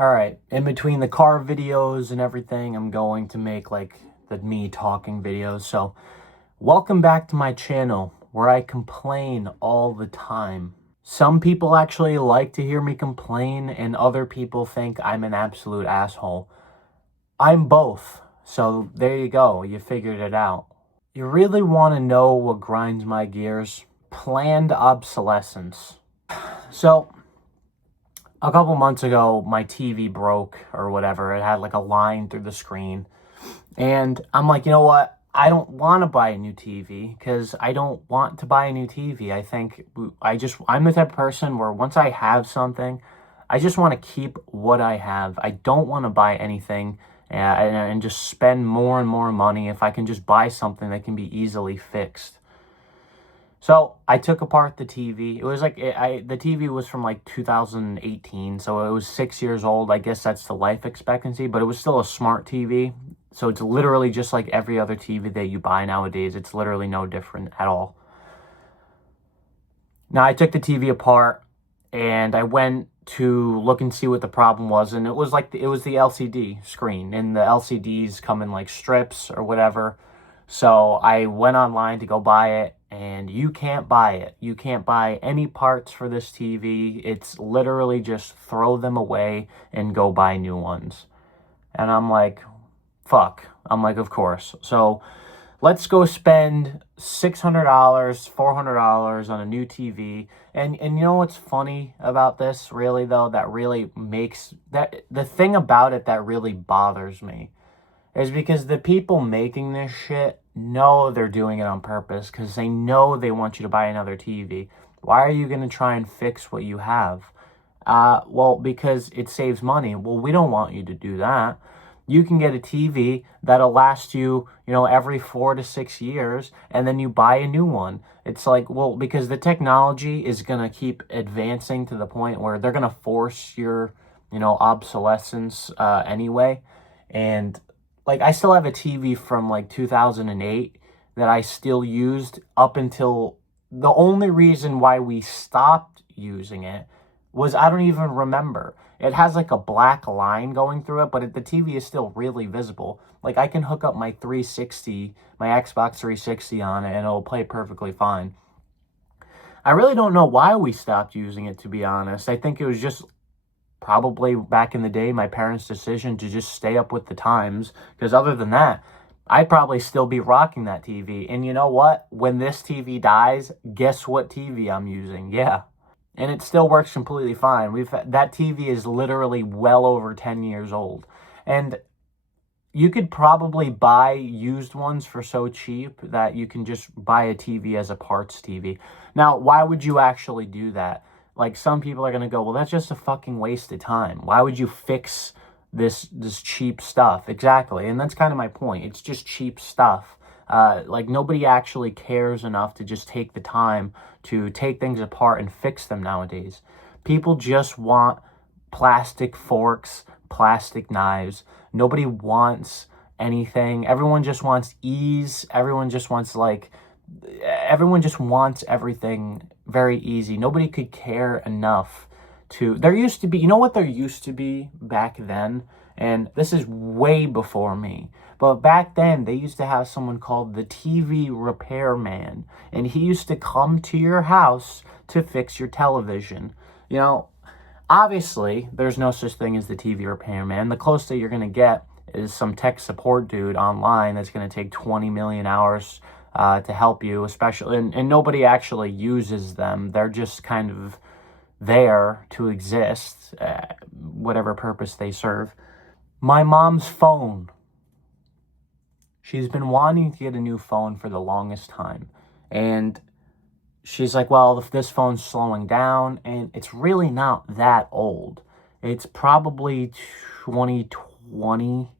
All right, in between the car videos and everything, I'm going to make like the me talking videos. So, welcome back to my channel where I complain all the time. Some people actually like to hear me complain, and other people think I'm an absolute asshole. I'm both. So, there you go. You figured it out. You really want to know what grinds my gears? Planned obsolescence. So, a couple months ago, my TV broke or whatever. It had like a line through the screen. And I'm like, you know what? I don't want to buy a new TV because I don't want to buy a new TV. I think I'm the type of person where once I have something, I just want to keep what I have. I don't want to buy anything and just spend more and more money if I can just buy something that can be easily fixed. So I took apart the TV. It was like the TV was from like 2018, so it was 6 years old. I guess that's the life expectancy, but it was still a smart TV. So it's literally just like every other TV that you buy nowadays. It's literally no different at all. Now I took the TV apart and I went to look and see what the problem was, and it was the LCD screen, and the LCDs come in like strips or whatever. So I went online to go buy it, and you can't buy it. You can't buy any parts for this TV. It's literally just throw them away and go buy new ones. And I'm like, fuck. I'm like, of course. So let's go spend $600, $400 on a new TV. And you know what's funny about this, really, though, that really makes that the thing about it that really bothers me is because the people making this shit know they're doing it on purpose because they know they want you to buy another TV. Why are you going to try and fix what you have? Well, because it saves money. Well, we don't want you to do that. You can get a TV that'll last you, every 4 to 6 years, and then you buy a new one. It's like, well, because the technology is going to keep advancing to the point where they're going to force your, obsolescence anyway. And like, I still have a TV from like 2008 that I still used up until the only reason why we stopped using it was I don't even remember. It has like a black line going through it, but the TV is still really visible. Like, I can hook up my 360, my Xbox 360 on it, and it'll play perfectly fine. I really don't know why we stopped using it, to be honest. I think it was just probably back in the day, my parents' decision to just stay up with the times. Because other than that, I'd probably still be rocking that TV. And you know what? When this TV dies, guess what TV I'm using? Yeah. And it still works completely fine. That TV is literally well over 10 years old. And you could probably buy used ones for so cheap that you can just buy a TV as a parts TV. Now, why would you actually do that? Like, some people are going to go, well, that's just a fucking waste of time. Why would you fix this cheap stuff? Exactly. And that's kind of my point. It's just cheap stuff. Like, nobody actually cares enough to just take the time to take things apart and fix them nowadays. People just want plastic forks, plastic knives. Nobody wants anything. Everyone just wants ease. Everyone just wants everything very easy. Nobody could care enough there used to be, there used to be back then? And this is way before me. But back then, they used to have someone called the TV repairman. And he used to come to your house to fix your television. Obviously, there's no such thing as the TV repairman. The closest that you're going to get is some tech support dude online that's going to take 20 million hours to help you, especially. And nobody actually uses them. They're just kind of there to exist, whatever purpose they serve. My mom's phone. She's been wanting to get a new phone for the longest time. And she's like, well, if this phone's slowing down, and it's really not that old. It's probably 2020,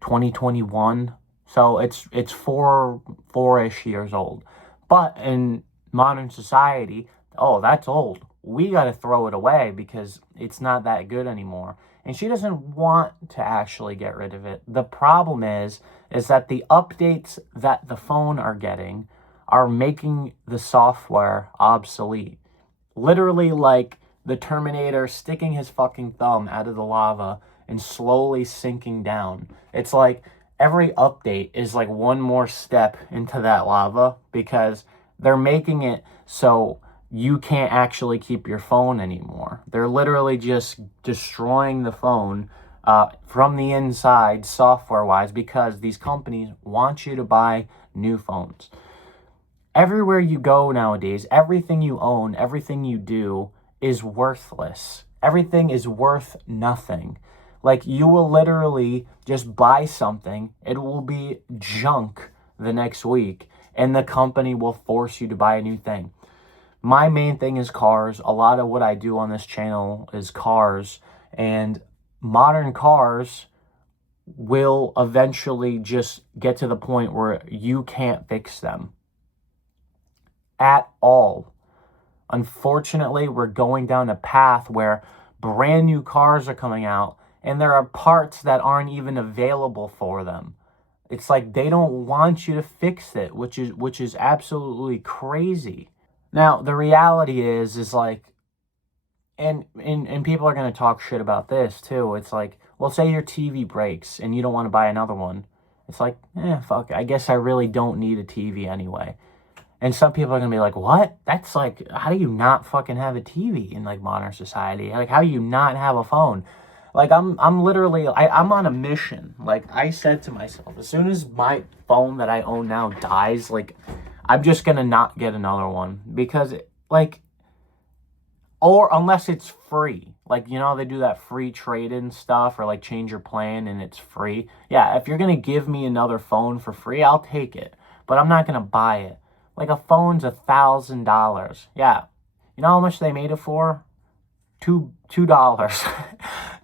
2021. So it's four-ish years old. But in modern society, oh, that's old. We got to throw it away because it's not that good anymore. And she doesn't want to actually get rid of it. The problem is that the updates that the phone are getting are making the software obsolete. Literally, like, the Terminator sticking his fucking thumb out of the lava and slowly sinking down. It's like every update is like one more step into that lava because they're making it so you can't actually keep your phone anymore. They're literally just destroying the phone from the inside, software-wise, because these companies want you to buy new phones. Everywhere you go nowadays, everything you own, everything you do is worthless. Everything is worth nothing. Like, you will literally just buy something, it will be junk the next week, and the company will force you to buy a new thing. My main thing is cars. A lot of what I do on this channel is cars, and modern cars will eventually just get to the point where you can't fix them at all. Unfortunately, we're going down a path where brand new cars are coming out and there are parts that aren't even available for them. It's like they don't want you to fix it, which is absolutely crazy. Now, the reality is like, and people are going to talk shit about this too. It's like, well, say your TV breaks and you don't want to buy another one. It's like, fuck, I guess I really don't need a TV anyway. And some people are going to be like, what? That's like, how do you not fucking have a TV in like modern society? Like, how do you not have a phone? Like, I'm literally, I'm on a mission. Like, I said to myself, as soon as my phone that I own now dies, like, I'm just going to not get another one. Because, like, or unless it's free. Like, you know, they do that free trade-in stuff or, like, change your plan and it's free. Yeah, if you're going to give me another phone for free, I'll take it. But I'm not going to buy it. Like, a phone's $1,000. Yeah. You know how much they made it for? $2.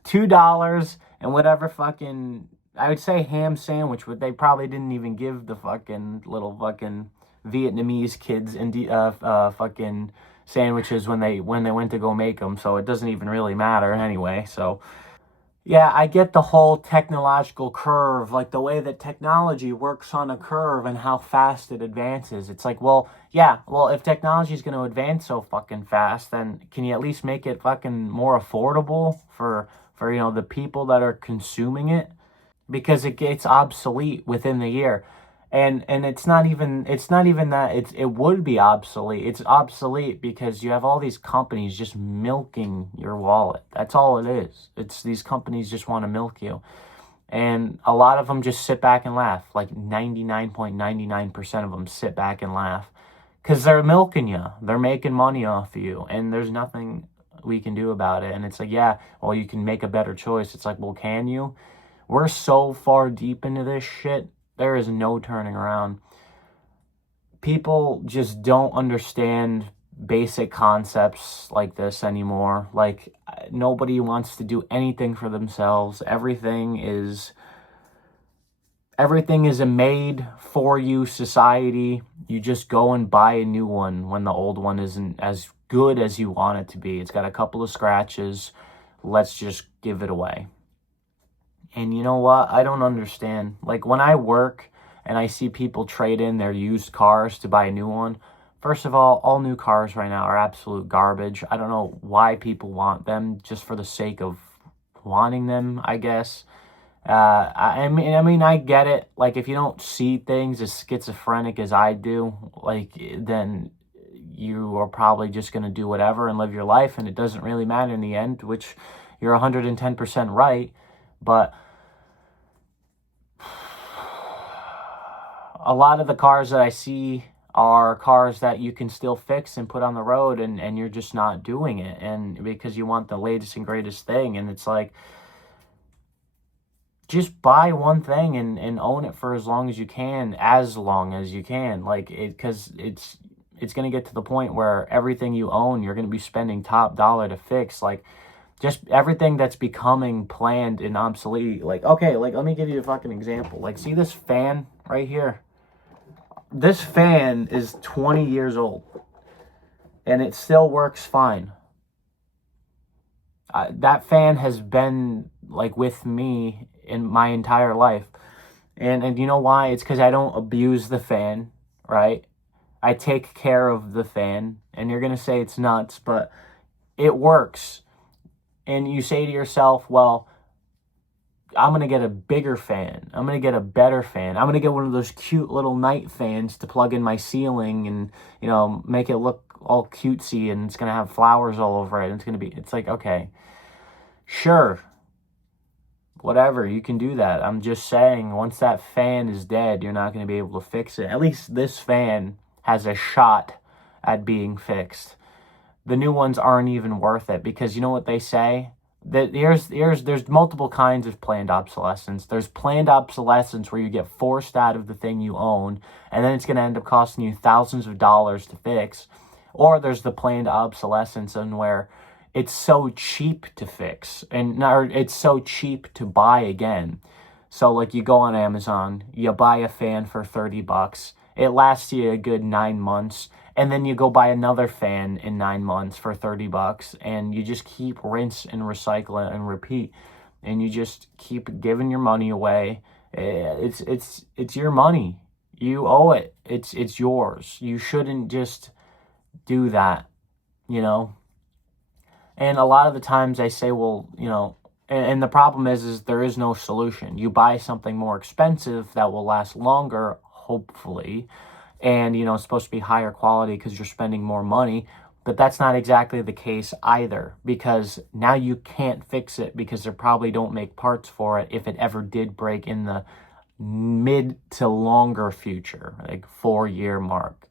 $2 and whatever fucking, I would say ham sandwich, but they probably didn't even give the fucking little fucking Vietnamese kids fucking sandwiches when they went to go make them, so it doesn't even really matter anyway. So yeah, I get the whole technological curve, like the way that technology works on a curve and how fast it advances. It's like, well, yeah, well, if technology is going to advance so fucking fast, then can you at least make it fucking more affordable for you know, the people that are consuming it? Because it gets obsolete within the year. And it's not even that it would be obsolete. It's obsolete because you have all these companies just milking your wallet. That's all it is. It's these companies just want to milk you. And a lot of them just sit back and laugh. Like 99.99% of them sit back and laugh because they're milking you. They're making money off of you, and there's nothing we can do about it. And it's like, yeah, well, you can make a better choice. It's like, well, can you? We're so far deep into this shit. There is no turning around. People just don't understand basic concepts like this anymore. Like, nobody wants to do anything for themselves. Everything is a made for you society. You just go and buy a new one when the old one isn't as good as you want it to be. It's got a couple of scratches. Let's just give it away. And you know what? I don't understand. Like, when I work and I see people trade in their used cars to buy a new one, first of all new cars right now are absolute garbage. I don't know why people want them, just for the sake of wanting them, I guess. I mean, I get it. Like, if you don't see things as schizophrenic as I do, like, then you are probably just going to do whatever and live your life, and it doesn't really matter in the end, which you're 110% right. But a lot of the cars that I see are cars that you can still fix and put on the road, and you're just not doing it, and because you want the latest and greatest thing. And it's like, just buy one thing and own it for as long as you can, like, because it's going to get to the point where everything you own, you're going to be spending top dollar to fix. Like, just everything that's becoming planned and obsolete. Like, okay, like, let me give you a fucking example. Like, see this fan right here? This fan is 20 years old, and it still works fine. That fan has been, like, with me in my entire life. And you know why? It's because I don't abuse the fan, right? I take care of the fan. And you're going to say it's nuts, but it works. And you say to yourself, well, I'm going to get a bigger fan. I'm going to get a better fan. I'm going to get one of those cute little night fans to plug in my ceiling and, make it look all cutesy, and it's going to have flowers all over it. It's like, okay, sure, whatever, you can do that. I'm just saying, once that fan is dead, you're not going to be able to fix it. At least this fan has a shot at being fixed. The new ones aren't even worth it, because you know what they say? That there's multiple kinds of planned obsolescence. There's planned obsolescence where you get forced out of the thing you own, and then it's going to end up costing you thousands of dollars to fix. Or there's the planned obsolescence, and where it's so cheap to fix, or it's so cheap to buy again. So like, you go on Amazon, you buy a fan for $30. It lasts you a good 9 months. And then you go buy another fan in 9 months for $30, and you just keep rinse and recycle it and repeat, and you just keep giving your money away. It's your money. You owe it. It's yours. You shouldn't just do that, And a lot of the times I say, well, and the problem is there is no solution. You buy something more expensive that will last longer, hopefully, and it's supposed to be higher quality because you're spending more money, but that's not exactly the case either, because now you can't fix it because they probably don't make parts for it if it ever did break in the mid to longer future, like 4-year mark.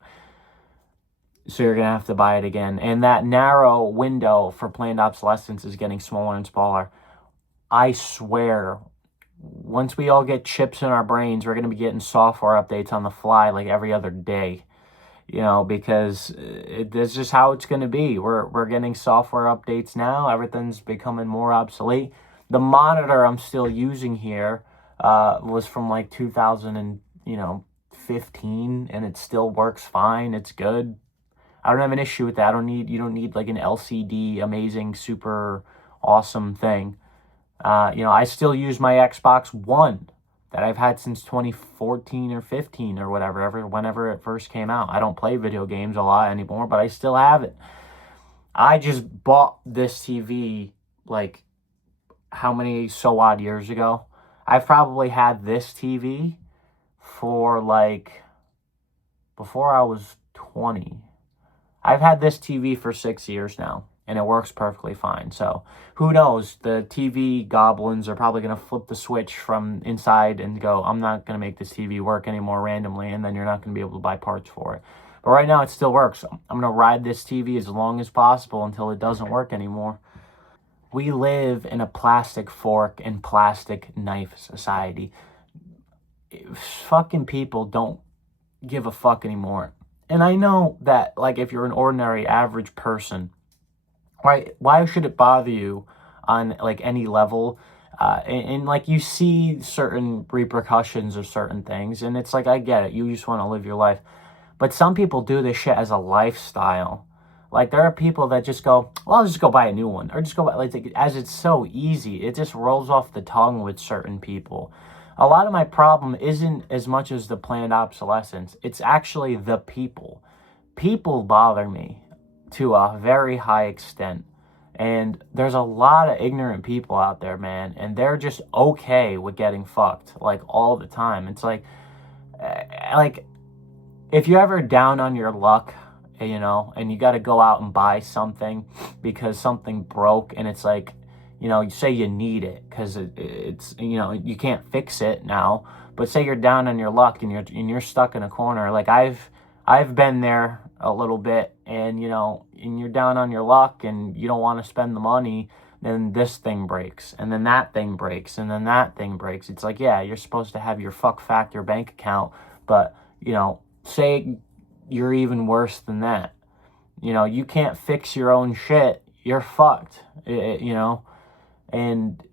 So you're gonna have to buy it again, and that narrow window for planned obsolescence is getting smaller and smaller. I swear, once we all get chips in our brains, we're going to be getting software updates on the fly like every other day, because it's just how it's going to be. We're getting software updates now. Everything's becoming more obsolete. The monitor I'm still using here was from like 2015, and it still works fine. It's good. I don't have an issue with that. You don't need like an LCD, amazing, super awesome thing. I still use my Xbox One that I've had since 2014 or 15 or whenever it first came out. I don't play video games a lot anymore, but I still have it. I just bought this TV like how many so odd years ago? I've probably had this TV for like before I was 20. I've had this TV for 6 years now, and it works perfectly fine. So who knows? The TV goblins are probably going to flip the switch from inside and go, I'm not going to make this TV work anymore randomly, and then you're not going to be able to buy parts for it. But right now it still works. I'm going to ride this TV as long as possible until it doesn't work anymore. We live in a plastic fork and plastic knife society. Fucking people don't give a fuck anymore. And I know that, like, if you're an ordinary average person, right, why should it bother you on like any level? And like, you see certain repercussions of certain things, and it's like, I get it, you just want to live your life, but some people do this shit as a lifestyle. Like, there are people that just go, well, I'll just go buy a new one, or just go buy, like, as it's so easy, it just rolls off the tongue with certain people. A lot of my problem isn't as much as the planned obsolescence. It's actually the people. People bother me to a very high extent. And there's a lot of ignorant people out there, man. And they're just okay with getting fucked, like, all the time. It's like if you're ever down on your luck, and you got to go out and buy something because something broke, and it's like, you say you need it because it's you can't fix it now, but say you're down on your luck and you're stuck in a corner. Like, I've been there a little bit, and and you're down on your luck and you don't want to spend the money, then this thing breaks, and then that thing breaks, and then that thing breaks. It's like, yeah, you're supposed to have your fuck factor bank account, but say you're even worse than that. You can't fix your own shit, you're fucked. And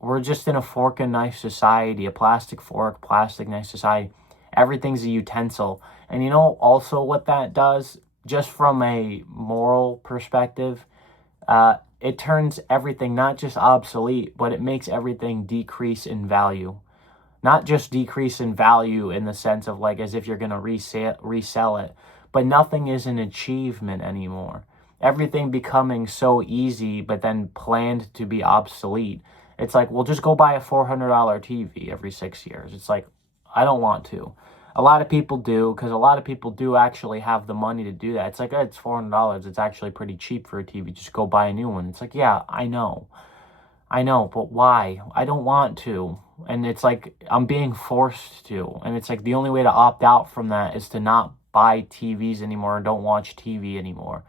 we're just in a fork and knife society, a plastic fork, plastic knife society. Everything's a utensil. And also what that does, just from a moral perspective, it turns everything not just obsolete, but it makes everything decrease in value. Not just decrease in value in the sense of like as if you're going to resell it, but nothing is an achievement anymore. everything becoming so easy, but then planned to be obsolete. It's like, well, just go buy a $400 TV every 6 years. It's like, I don't want to. A lot of people do, because a lot of people do actually have the money to do that. It's like, it's $400. It's actually pretty cheap for a TV. Just go buy a new one. It's like, yeah, I know. I know, but why? I don't want to. And it's like, I'm being forced to. And it's like, the only way to opt out from that is to not buy TVs anymore and don't watch TV anymore.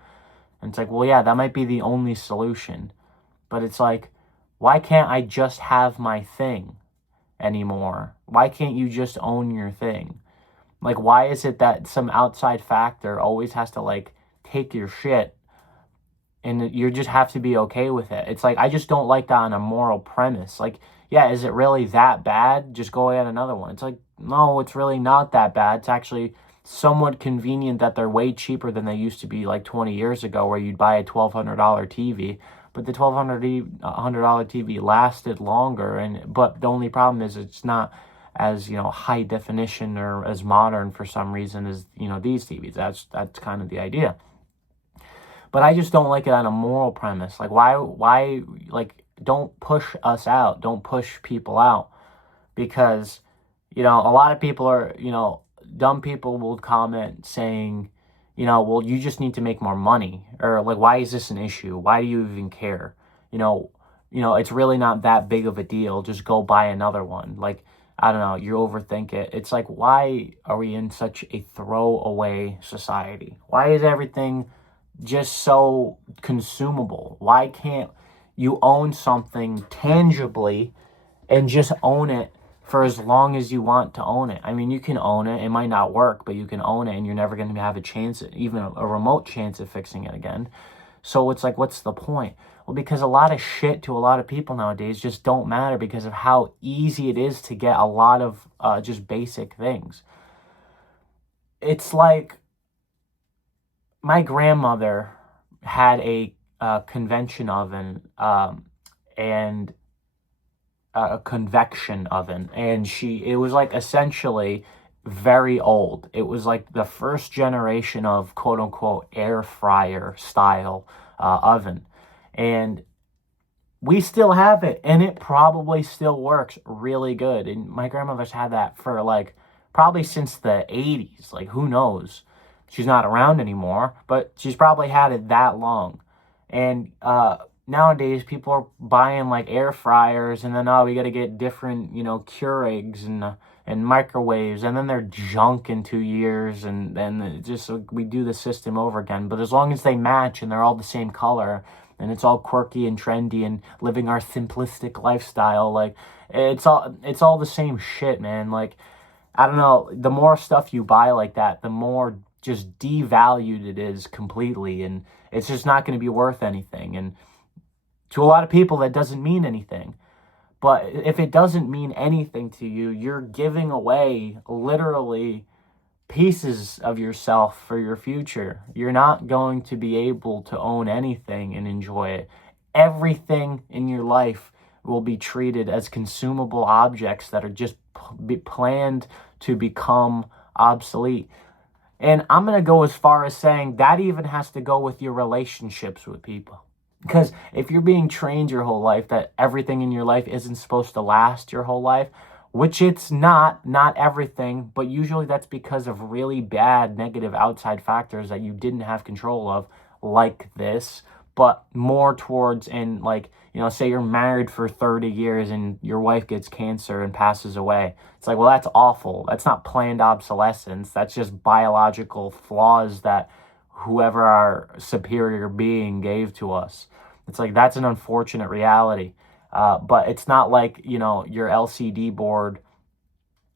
And it's like, well, yeah, that might be the only solution. But it's like, why can't I just have my thing anymore? Why can't you just own your thing? Like, why is it that some outside factor always has to, like, take your shit and you just have to be okay with it? It's like, I just don't like that on a moral premise. Like, yeah, is it really that bad? Just go get another one. It's like, no, it's really not that bad. It's actually somewhat convenient that they're way cheaper than they used to be like 20 years ago, where you'd buy a $1,200 TV. But the $1,200 TV lasted longer, but the only problem is it's not as, high definition or as modern for some reason as, these TVs. That's kind of the idea. But I just don't like it on a moral premise. Like, why, like, don't push us out. Don't push people out. Because, a lot of people are, dumb people will comment saying, well, you just need to make more money. Or, like, why is this an issue? Why do you even care? It's really not that big of a deal. Just go buy another one. Like, I don't know, you overthink it. It's like, why are we in such a throwaway society? Why is everything just so consumable? Why can't you own something tangibly and just own it for as long as you want to own it? I mean, you can own it. It might not work, but you can own it, and you're never going to have a chance, even a remote chance of fixing it again. So it's like, what's the point? Well, because a lot of shit to a lot of people nowadays just don't matter because of how easy it is to get a lot of just basic things. It's like, my grandmother had a convection oven and a convection oven, and it was like essentially very old. It was like the first generation of quote unquote air fryer style oven, and we still have it, and it probably still works really good. And my grandmother's had that for like probably since the 80s. Like, who knows? She's not around anymore, but she's probably had it that long. And nowadays, people are buying like air fryers, and then, we got to get different, Keurigs and microwaves, and then they're junk in 2 years, and then just we do the system over again. But as long as they match and they're all the same color, and it's all quirky and trendy and living our simplistic lifestyle, like, it's all the same shit, man. Like, I don't know, the more stuff you buy like that, the more just devalued it is completely, and it's just not going to be worth anything. And to a lot of people, that doesn't mean anything. But if it doesn't mean anything to you, you're giving away literally pieces of yourself for your future. You're not going to be able to own anything and enjoy it. Everything in your life will be treated as consumable objects that are just planned to become obsolete. And I'm going to go as far as saying that even has to go with your relationships with people. Because if you're being trained your whole life that everything in your life isn't supposed to last your whole life, which it's not everything, but usually that's because of really bad negative outside factors that you didn't have control of, like this, but more towards in, like, say you're married for 30 years and your wife gets cancer and passes away. It's like, well, that's awful. That's not planned obsolescence. That's just biological flaws that whoever our superior being gave to us. It's like, that's an unfortunate reality. But it's not like, your LCD board,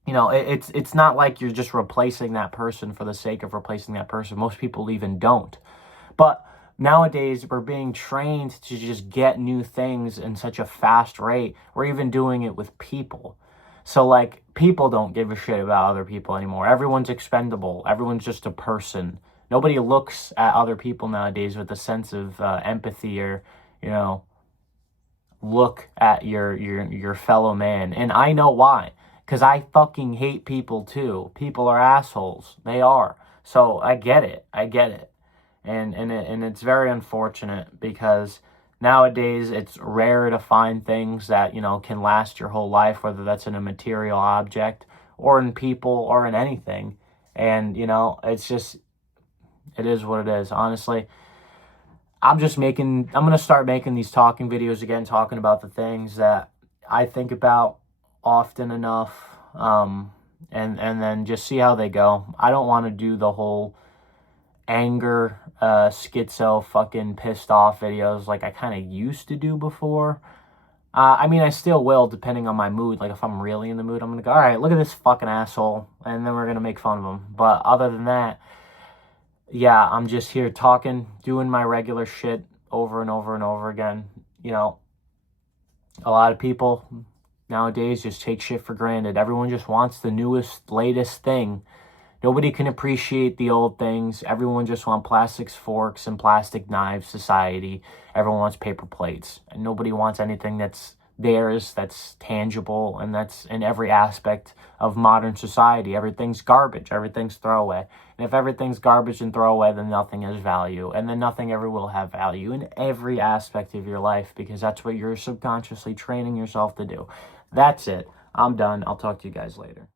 it's not like you're just replacing that person for the sake of replacing that person. Most people even don't. But nowadays, we're being trained to just get new things in such a fast rate. We're even doing it with people. So, like, people don't give a shit about other people anymore. Everyone's expendable. Everyone's just a person. Nobody looks at other people nowadays with a sense of empathy or, look at your fellow man. And I know why. Because I fucking hate people too. People are assholes. They are. So I get it. And it's very unfortunate because nowadays it's rare to find things that, you know, can last your whole life, whether that's in a material object or in people or in anything. And, you know, it's just, it is what it is. Honestly, I'm going to start making these talking videos again, talking about the things that I think about often enough. And then just see how they go. I don't want to do the whole anger, schizo, fucking pissed off videos like I kind of used to do before. I mean, I still will, depending on my mood. Like, if I'm really in the mood, I'm gonna go, all right, look at this fucking asshole, and then we're gonna make fun of him. But other than that, yeah, I'm just here talking, doing my regular shit over and over and over again. You know, a lot of people nowadays just take shit for granted. Everyone just wants the newest, latest thing. Nobody can appreciate the old things. Everyone just wants plastics, forks, and plastic knives society. Everyone wants paper plates. And nobody wants anything that's theirs, that's tangible, and that's in every aspect of modern society. Everything's garbage. Everything's throwaway. And if everything's garbage and throwaway, then nothing has value. And then nothing ever will have value in every aspect of your life, because that's what you're subconsciously training yourself to do. That's it. I'm done. I'll talk to you guys later.